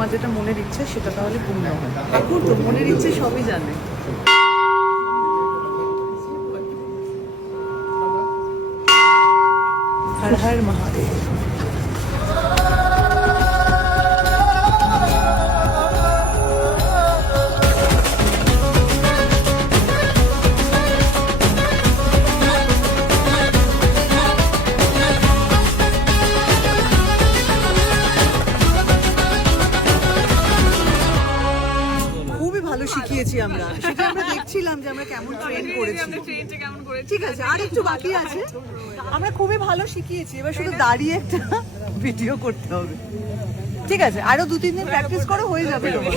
তোমার যেটা মনের ইচ্ছে সেটা তাহলে পূর্ণ হয়। ঠাকুর তো মনের ইচ্ছে সবই জানে। হর হর মহাদেব। শিখিয়েছি আমরা, সেটা আমরা দেখছিলাম যে আমরা কেমন ট্রেন করেছি। ঠিক আছে, আর একটু বাকি আছে। আমরা খুবই ভালো শিখিয়েছি, এবার শুধু দাঁড়িয়ে একটা ভিডিও করতে হবে। ঠিক আছে, আরো 2-3 দিন প্র্যাকটিস করো, হয়ে যাবে তোমার।